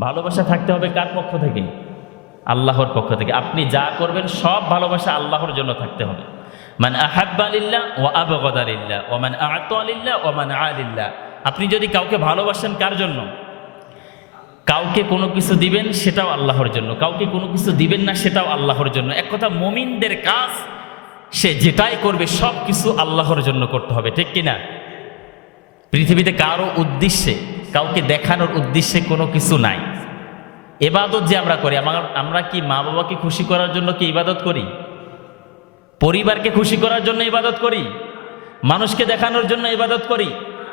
ভালোবাসা থাকতে হবে কার পক্ষ থেকে? আল্লাহর পক্ষ থেকে। আপনি যা করবেন, সব ভালোবাসা আল্লাহর জন্য থাকতে হবে। মান আহাব্বা লিল্লাহ ও আবগদা লিল্লাহ ও মান আত লিল্লাহ ও মান আলিল্লাহ আপনি যদি কাউকে ভালোবাসেন কার জন্য? কাউকে কোনো কিছু দিবেন, সেটাও আল্লাহর জন্য। কাউকে কোনো কিছু দিবেন না, সেটাও আল্লাহর জন্য। এক কথা, মমিনদের কাজ, সে যেটাই করবে সব কিছু আল্লাহর জন্য করতে হবে। ঠিক কিনা? পৃথিবীতে কারও উদ্দেশ্যে কাউকে দেখানোর উদ্দেশ্যে কোনো কিছু নাই। এবাদত যে আমরা করি, আমার, আমরা কি মা বাবাকে খুশি করার জন্য কি ইবাদত করি? পরিবারকে খুশি করার জন্য ইবাদত করি? মানুষকে দেখানোর জন্য ইবাদত করি?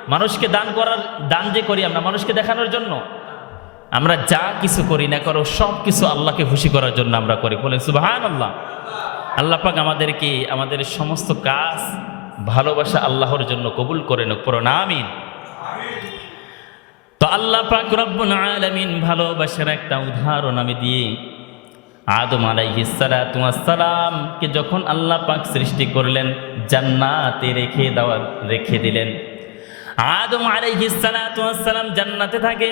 মানুষকে দান করার, দান যে করি আমরা, মানুষকে দেখানোর জন্য? আমরা যা কিছু করি না করো, সব কিছু আল্লাহকে খুশি করার জন্য আমরা করি। বলেন সুবাহান আল্লাহ আল্লাহ পাক আমাদেরকে, আমাদের সমস্ত কাজ ভালোবাসা আল্লাহর জন্য কবুল করে নোক প্রণামিন তো আল্লাহ পাক রব্বুল আলামিন ভালোবাসার একটা উদাহরণ আমি দিয়ে আদম আলাইহিসালামকে যখন আল্লাহ পাক সৃষ্টি করলেন, জান্নাতে রেখে দেওয়া, রেখে দিলেন। আদম আলাইহিসালাম জান্নাতে থাকে,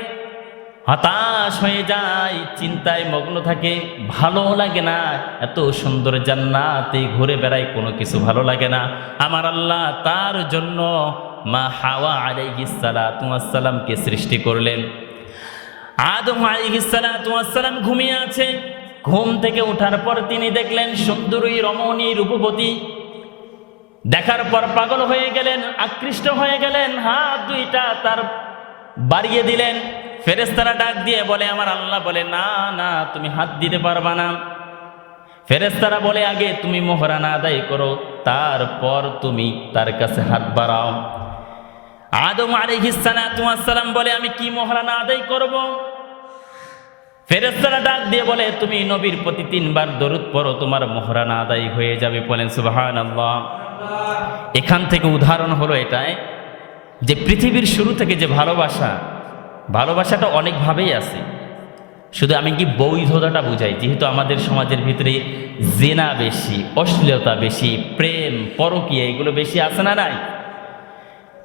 হতাশ হয়ে যায়, চিন্তায় মগ্ন থাকে, ভালো লাগে না, এত সুন্দর জান্নাতে ঘুরে বেড়ায় কোনো কিছু ভালো লাগে না। আমার আল্লাহ তার জন্য মা হাওয়া আলাইহিসালামকে সৃষ্টি করলেন। আদম আলাইহিসালাম ঘুমিয়ে আছে। ঘুম থেকে ওঠার পর তিনি দেখলেন সুন্দরী, রমণী, রূপবতী। দেখার পর পাগল হয়ে গেলেন, আকৃষ্ট হয়ে গেলেন, হাত দুইটা তার বাড়িয়ে দিলেন। ফেরেস্তারা ডাক দিয়ে বলে, আমার আল্লাহ বলে, না না, তুমি হাত দিতে পারবা না। ফেরেস্তারা বলে, আগে তুমি মোহরানা আদায় করো, তারপর তুমি তার কাছে হাত বাড়াও। আদম আলিহিসালাম বলে, আমি কি মোহরানা আদায় করব? ফেরেস্তারা ডাক দিয়ে বলে, তুমি নবীর প্রতি তিনবার দরুদ পড়ো, তোমার মোহরানা আদায় হয়ে যাবে। বলেন সুবাহান এখান থেকে উদাহরণ হলো এটাই যে, পৃথিবীর শুরু থেকে যে ভালোবাসা, ভালোবাসাটা অনেকভাবেই আছে। শুধু আমি কি বৈধতাটা বুঝাই? যেহেতু আমাদের সমাজের ভিতরে জেনা বেশি, অশ্লীলতা বেশি, প্রেম, পরকীয়া, এগুলো বেশি আছে না নাই?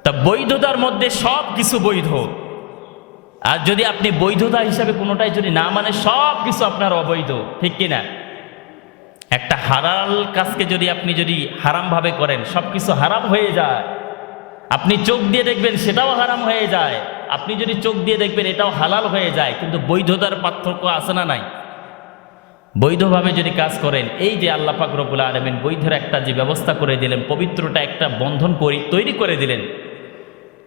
তা বৈধতার মধ্যে সব কিছু বৈধ। আর যদি আপনি বৈধতা হিসাবে কোনোটাই যদি না মানে সব কিছু আপনার অবৈধ, ঠিক কিনা একটা হারাল কাজকে যদি আপনি যদি হারামভাবে করেন, সব কিছু হারাম হয়ে যায়। আপনি চোখ দিয়ে দেখবেন সেটাও হারাম হয়ে যায়। আপনি যদি চোখ দিয়ে দেখবেন এটাও হালাল হয়ে যায়, কিন্তু বৈধতার পার্থক্য আছে না নাই? বৈধভাবে যদি কাজ করেন, এই যে আল্লাহ পাক রবুল আলমিন বৈধের একটা যে ব্যবস্থা করে দিলেন, পবিত্রটা একটা বন্ধন তৈরি করে দিলেন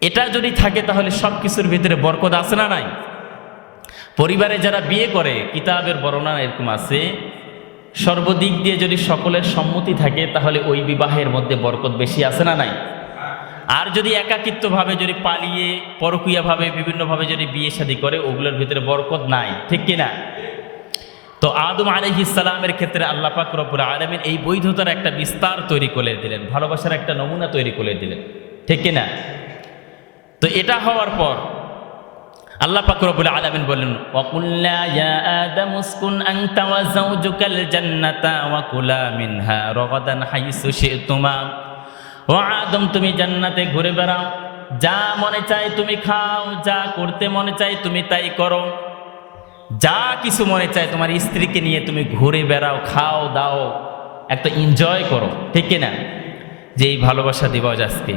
এটা যদি থাকে তাহলে সব কিছুর ভিতরে বরকত আছে না নাই? পরিবারে যারা বিয়ে করে, কিতাবের বর্ণনা এরকম আছে, সর্বদিক দিয়ে যদি সকলের সম্মতি থাকে, তাহলে ওই বিবাহের মধ্যে বরকত বেশি আছে না নাই? আর যদি একাকিত্বভাবে যদি পালিয়ে, পরকীয়াভাবে, বিভিন্নভাবে যদি বিয়ে শাদী করে, ওগুলোর ভিতরে বরকত নাই, ঠিক কিনা? তো আদম আলহি ইসালামের ক্ষেত্রে আল্লাহ পাক আলমিন এই বৈধতার একটা বিস্তার তৈরি করে দিলেন, ভালোবাসার একটা নমুনা তৈরি করে দিলেন, ঠিক কিনা? তো এটা হওয়ার পর আল্লাহ পাক রব্বুল আলামিন বলেন ওয়াকুল্লা ইয়া আদম উসকুন আনতা ওয়া যাওজুকাল জান্নাতা ওয়া কুলা মিনহা রগাদান হাইসু শি'তুমা। ও আদম, তুমি জান্নাতে ঘুরে বেড়াও। যা মনে চাই তুমি খাও, যা করতে মনে চাই তুমি তাই করো। যা কিছু মনে চায় তোমার স্ত্রীকে নিয়ে তুমি ঘুরে বেড়াও, খাও, দাও, একটা এনজয় করো, ঠিক কিনা? যে এই ভালোবাসা দিবস আজকে।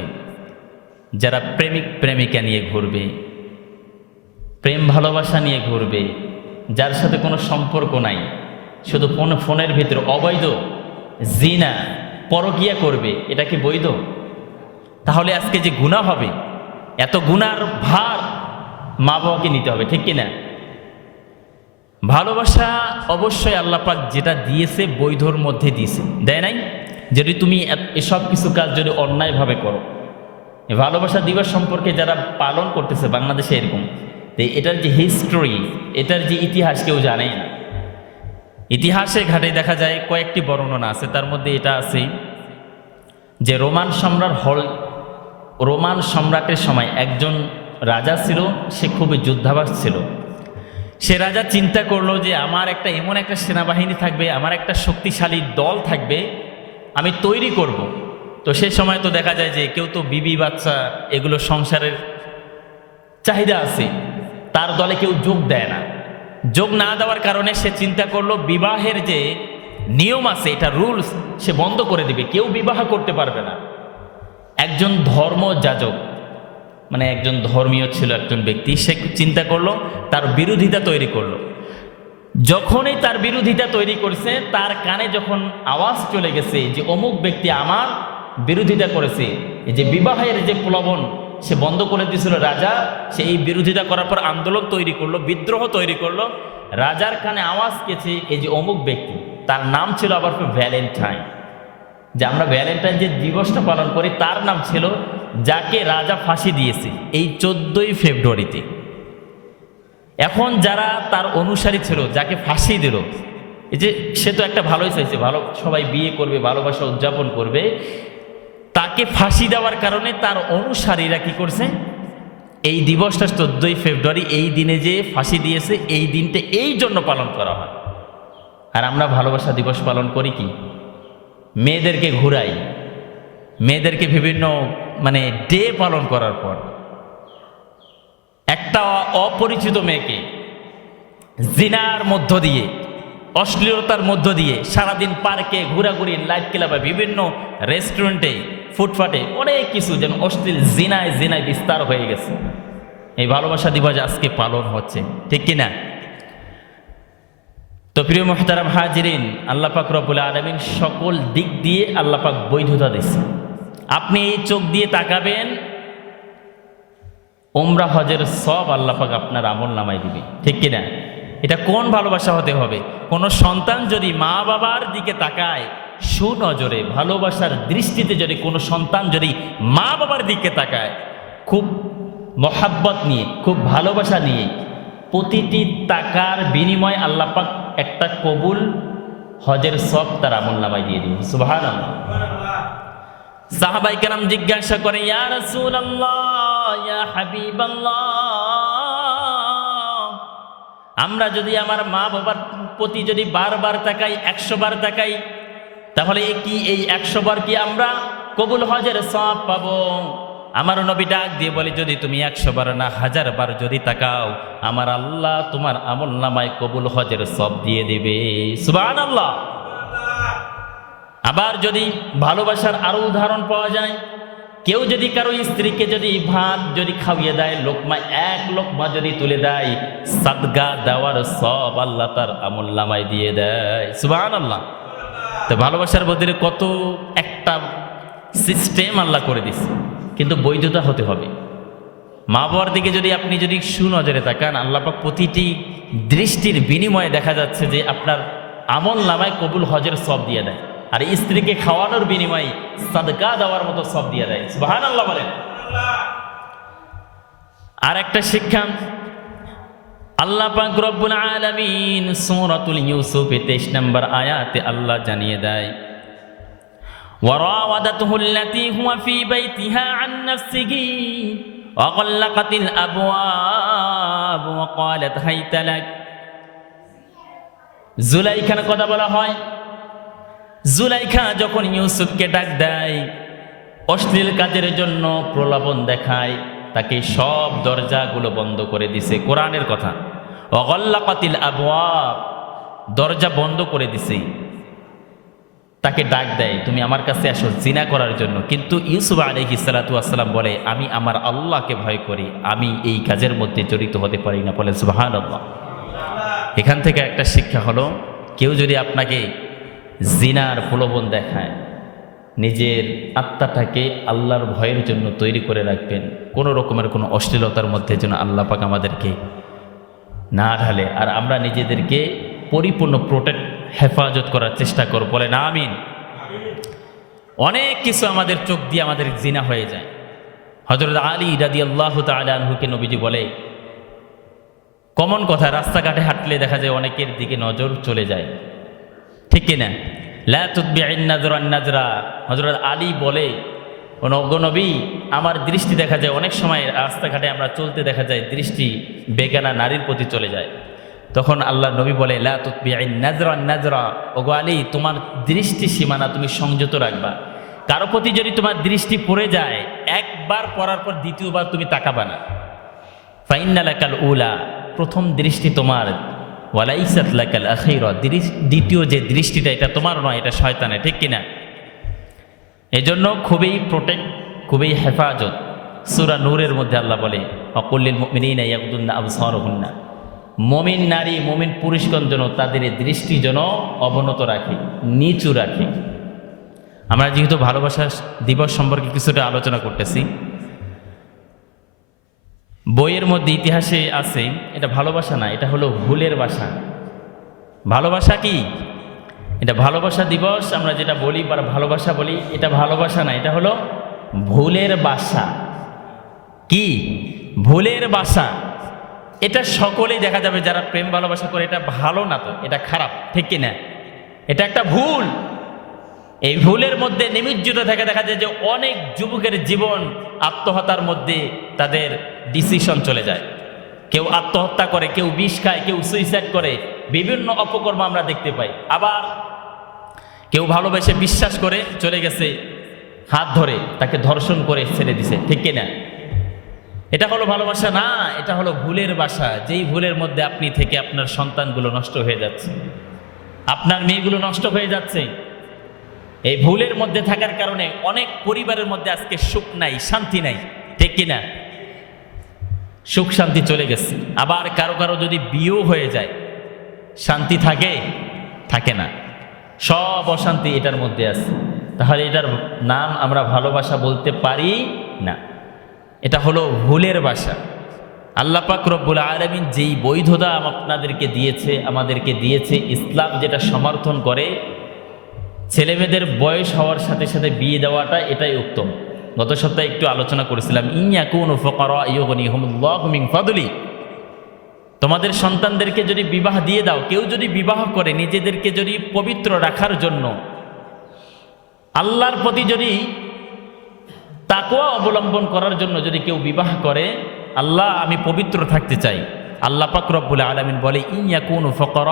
যারা প্রেমিক প্রেমিকা নিয়ে ঘুরবে, প্রেম ভালোবাসা নিয়ে ঘুরবে, যার সাথে কোনো সম্পর্ক নাই, শুধু ফোন ফোনের ভিতরে অবৈধ জিনা, পরকিয়া করবে, এটা কি বৈধ? তাহলে আজকে যে গুণা হবে, এত গুনার ভার মা বাবাকে নিতে হবে, ঠিক কিনা? ভালোবাসা অবশ্যই আল্লাপাক যেটা দিয়েছে, বৈধর মধ্যে দিয়েছে, দেয় নাই? যদি তুমি এসব কিছু কাজ যদি অন্যায়ভাবে করো ভালোবাসা দিবস সম্পর্কে যারা পালন করতেছে বাংলাদেশে এরকম, তো এটার যে হিস্ট্রি এটার যে ইতিহাস কেউ জানে না ইতিহাসের ঘাটে দেখা যায় কয়েকটি বর্ণনা আছে, তার মধ্যে এটা আছে যে রোমান সম্রাট হল, রোমান সম্রাটের সময় একজন রাজা ছিল, সে খুবই যুদ্ধাবাস ছিল সে রাজা চিন্তা করল যে আমার একটা এমন একটা সেনাবাহিনী থাকবে, আমার একটা শক্তিশালী দল থাকবে, আমি তৈরি করব। তো সে সময় তো দেখা যায় যে কেউ তো বিবি, বাচ্চা, এগুলো সংসারের চাহিদা আছে, তার দলে কেউ যোগ দেয় না। যোগ না দেওয়ার কারণে সে চিন্তা করল বিবাহের যে নিয়ম আছে, এটা রুলস, সে বন্ধ করে দিবে, কেউ বিবাহ করতে পারবে না। একজন ধর্ম যাজক মানে একজন ধর্মীয় ছিল একজন ব্যক্তি, সে চিন্তা করল, তার বিরোধিতা তৈরি করল। যখনই তার বিরোধিতা তৈরি করছে, তার কানে যখন আওয়াজ চলে গেছে যে অমুক ব্যক্তি আমার বিরোধিতা করেছে। যে বিবাহের যে প্লবন সে বন্ধ করে দিয়েছিল রাজা, সে এই বিরোধিতা করার পর আন্দোলন তৈরি করল, বিদ্রোহ তৈরি করল। রাজার কানে আওয়াজ গেছে এই যে অমুক ব্যক্তি, তার নাম ছিল আবার ভ্যালেন্টাইন। যে আমরা ভ্যালেন্টাইন যে দিবসটা পালন করি, তার নাম ছিল যাকে রাজা ফাঁসি দিয়েছে এই চোদ্দই ফেব্রুয়ারিতে। এখন যারা তার অনুসারী ছিল, যাকে ফাঁসি দিল, এই যে সে তো একটা ভালোই চাইছে, ভালো সবাই বিয়ে করবে, ভালোবাসা উদযাপন করবে তাকে ফাঁসি দেওয়ার কারণে তার অনুসারীরা কি করছে? এই দিবসটা চোদ্দই ফেব্রুয়ারি, এই দিনে যে ফাঁসি দিয়েছে, এই দিনটা এই জন্য পালন করা হয়। আর আমরা ভালোবাসা দিবস পালন করি কি? মেয়েদেরকে ঘুরাই, মেয়েদেরকে বিভিন্ন মানে ডে পালন করার পর। একটা অপরিচিত মেয়েকে জিনার মধ্য দিয়ে, অশ্লীলতার মধ্য দিয়ে সারাদিন পার্কে, ঘোরাঘুরি লাইট ক্লাবে বিভিন্ন রেস্টুরেন্টে ফুটপাটে অনেক কিছু যেন অশ্লীল জিনায় জিনায় বিস্তার হয়ে গেছে। এই ভালোবাসা দিবস আজকে পালন হচ্ছে, ঠিক কিনা? তো প্রিয় মোহতারাম হাজিরিন, আল্লাহ পাক রব্বুল আলমিন সকল দিক দিয়ে আল্লাহ পাক বৈধতা দিচ্ছে আপনি এই চোখ দিয়ে তাকাবেন ওমরা হজের সব আল্লাপাক আপনার আমল নামাই দিবে, ঠিক কিনা? এটা কোন ভালোবাসা হতে হবে? কোনো সন্তান যদি মা বাবার দিকে তাকায় সুনজরে, ভালোবাসার দৃষ্টিতে যদি কোনো সন্তান যদি মা বাবার দিকে তাকায়, খুব মহাব্বত নিয়ে, খুব ভালোবাসা নিয়ে, প্রতিটি টাকার বিনিময়ে আল্লাপাক একটা কবুল হজের সব তার আমল নামাই দিয়ে দিবে সুবাহ সাহাবাই কেরাম জিজ্ঞাসা করে, ইয়া হাবিবাল্লাহ, আমরা যদি আমার মা বাবার প্রতি যদি বারবার তাকাই, একশো বার তাকাই তাহলে কি এই একশো বার কি আমরা কবুল হজের সব পাবো? আমার নবী ডাক দিয়ে বলে, যদি তুমি একশো বার না হাজার বার যদি তাকাও, আমার আল্লাহ তোমার আমল নামায় কবুল হজের সব দিয়ে দেবে। সুবান আল্লাহ আবার যদি ভালোবাসার আরও উদাহরণ পাওয়া যায়, কেউ যদি কারও স্ত্রীকে যদি ভাত যদি খাওয়িয়ে দেয়, লোকমা এক লোকমা যদি তুলে দেয়, সাদগা দেওয়ার সব আল্লাহ তার আমল নামায় দিয়ে দেয়। সুবাহ আল্লাহ তো ভালোবাসার বদলে কত একটা সিস্টেম আল্লাহ করে দিছে কিন্তু বৈধতা হতে হবে। মা বাবার দিকে যদি আপনি যদি সুনজরে তাকান আল্লাপাক প্রতিটি দৃষ্টির বিনিময়ে দেখা যাচ্ছে যে আপনার আমল নামায় কবুল হজের সব দিয়ে দেয়। আর স্ত্রীকে খাওয়ানোর বিনিময়ে সাদকা দেওয়ার মতো সব দিয়ে দেয়। আল্লাহ বলেন। আর একটা শিক্ষা আল্লাহ পাক রব্বুল আলামিন সূরাতুল ইউসুফে 23 নম্বর আয়াতে আল্লাহ জানিয়ে দেয় وراودته التي هو في بيتها عن نفسه وغلقت الأبواب وقالت هيت لك জুলাইখার কথা বলা হয় জুলাইখা যখন ইউসুফকে ডাক দেয় অশ্লীল কাজের জন্য প্রলোভন দেখায় তাকে সব দরজাগুলো বন্ধ করে দিছে। কোরআনের কথা। অগল্লাকাতিল আবওয়াব, দরজা বন্ধ করে দিছে। তাকে ডাক দেয়, তুমি আমার কাছে আসো জিনা করার জন্য। কিন্তু ইউসুফ আলহি সালাতাম বলে, আমি আমার আল্লাহকে ভয় করি। আমি এই কাজের মধ্যে জড়িত হতে পারি না। বলে সুবাহান আল্লাহ এখান থেকে একটা শিক্ষা হলো, কেউ যদি আপনাকে জিনার প্রলোভন দেখায় নিজের আত্মাটাকে আল্লাহর ভয়ের জন্য তৈরি করে রাখবেন। কোনো রকমের কোনো অশ্লীলতার মধ্যে যেন আল্লাহ পাক আমাদেরকে না ঢালে। আর আমরা নিজেদেরকে পরিপূর্ণ প্রোটেক্ট হেফাজত করার চেষ্টা করব। বলে না আমিন। অনেক কিছু আমাদের চোখ দিয়ে আমাদের জিনা হয়ে যায়। হজরত আলী রাদি আল্লাহ তালহুকে নবীজি বলে, কমন কথা, রাস্তাঘাটে হাঁটলে দেখা যায় অনেকের দিকে নজর চলে যায়। ঠিক কিনা? হজরত আলী বলে নবী আমার দৃষ্টি দেখা যায় অনেক সময় রাস্তাঘাটে আমরা চলতে দেখা যায় দৃষ্টি বেগানা নারীর প্রতি চলে যায়। তখন আল্লাহ নবী বলে নাজরা নাজরা ওগো আলী, তোমার দৃষ্টি সীমানা তুমি সংযত রাখবা। কারও প্রতি যদি তোমার দৃষ্টি পড়ে যায়, একবার পড়ার পর দ্বিতীয়বার তুমি তাকাবা না। ফাইনালাকাল উলা, প্রথম দৃষ্টি তোমার দ্বিতীয় যে দৃষ্টিটা, এটা তোমার নয়, এটা শয়তানে ঠিক কিনা? এজন্য খুবই প্রোটেক্ট খুবই হেফাজত সুরা নূরের মধ্যে আল্লাহ বলে অকুল্লিল মিনা মমিন নারী, মমিন পুরুষগণ যেন তাদের দৃষ্টি যেন অবনত রাখে, নিচু রাখে। আমরা যেহেতু ভালোবাসা দিবস সম্পর্কে কিছুটা আলোচনা করতেছি বইয়ের মধ্যে ইতিহাসে আছে, এটা ভালোবাসা না, এটা হলো ভুলের বাসা। ভালোবাসা কি? এটা ভালোবাসা দিবস, আমরা যেটা বলি বা ভালোবাসা বলি, এটা ভালোবাসা না, এটা হলো ভুলের বাসা। কি? ভুলের বাসা। এটা সকলেই দেখা যাবে যারা প্রেম ভালোবাসা করে, এটা ভালো না তো, এটা খারাপ, ঠিক কি না এটা একটা ভুল। এই ভুলের মধ্যে নিমজ্জিত থেকে দেখা যায় যে অনেক যুবকের জীবন আত্মহত্যার মধ্যে তাদের ডিসিশন চলে যায়। কেউ আত্মহত্যা করে, কেউ বিষ খায়, কেউ সুইসাইড করে, বিভিন্ন অপকর্ম আমরা দেখতে পাই। আবার কেউ ভালোবেসে বিশ্বাস করে চলে গেছে, হাত ধরে তাকে ধর্ষণ করে ছেড়ে দিছে, ঠিক কিনা? এটা হলো ভালোবাসা? না, এটা হলো ভুলের বাসা। যেই ভুলের মধ্যে আপনি থেকে আপনার সন্তানগুলো নষ্ট হয়ে যাচ্ছে। আপনার মেয়েগুলো নষ্ট হয়ে যাচ্ছে। এই ভুলের মধ্যে থাকার কারণে অনেক পরিবারের মধ্যে আজকে সুখ নাই, শান্তি নাই। ঠিক কিনা? সুখ, শান্তি চলে গেছে। আবার কারও কারও যদি বিয়েও হয়ে যায়, শান্তি থাকে? থাকে না। সব অশান্তি এটার মধ্যে আছে। তাহলে এটার নাম আমরা ভালোবাসা বলতে পারি না। এটা হলো ভুলের বাসা। আল্লাহ পাক রব্বুল আলমিন যেই বৈধতা আপনাদেরকে দিয়েছে, আমাদেরকে দিয়েছে, ইসলাম যেটা সমর্থন করে ছেলেমেয়েদের বয়স হওয়ার সাথে সাথে বিয়ে দেওয়াটা এটাই উত্তম। গত সপ্তাহে একটু আলোচনা করেছিলাম ফাদুলি। তোমাদের সন্তানদেরকে যদি বিবাহ দিয়ে দাও, কেউ যদি বিবাহ করে, নিজেদেরকে যদি পবিত্র রাখার জন্য, আল্লাহর প্রতি যদি তাকোয়া অবলম্বন করার জন্য যদি কেউ বিবাহ করে, আল্লাহ, আমি পবিত্র থাকতে চাই। আল্লাহ পাক রব্বুল আলমিন বলে ইয়া কোন ফকর।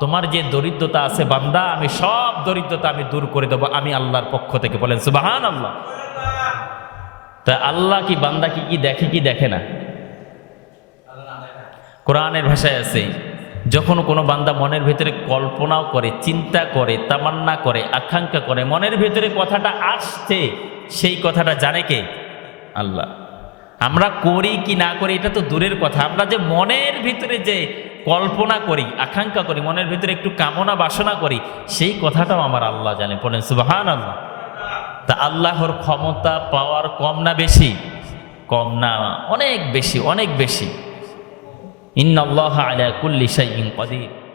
তোমার যে দরিদ্রতা আছে বান্দা, আমি সব দরিদ্রতা আমি দূর করে দেবো, আমি আল্লাহর পক্ষ থেকে বলেন সুবাহান আল্লাহ তা আল্লাহ কি, বান্দা কি কি দেখে কি দেখে না? কোরআনের ভাষায় আছে, যখন কোনো বান্দা মনের ভেতরে কল্পনাও করে, চিন্তা করে, তামান্না করে, আকাঙ্ক্ষা করে, মনের ভেতরে কথাটা আসছে, সেই কথাটা জানে কে? আল্লাহ। আমরা করি কি না করি, এটা তো দূরের কথা। আমরা যে মনের ভিতরে যে কল্পনা করি, আকাঙ্ক্ষা করি, মনের ভিতরে একটু কামনা বাসনা করি, সেই কথাটাও আমার আল্লাহ জানে বলেন সুবাহান আল্লাহ তা আল্লাহর ক্ষমতা পাওয়ার কম না বেশি? কম না, অনেক বেশি অনেক বেশি। ইন্নআল্লাহ আলা কুল্লি শাইইন কাদির।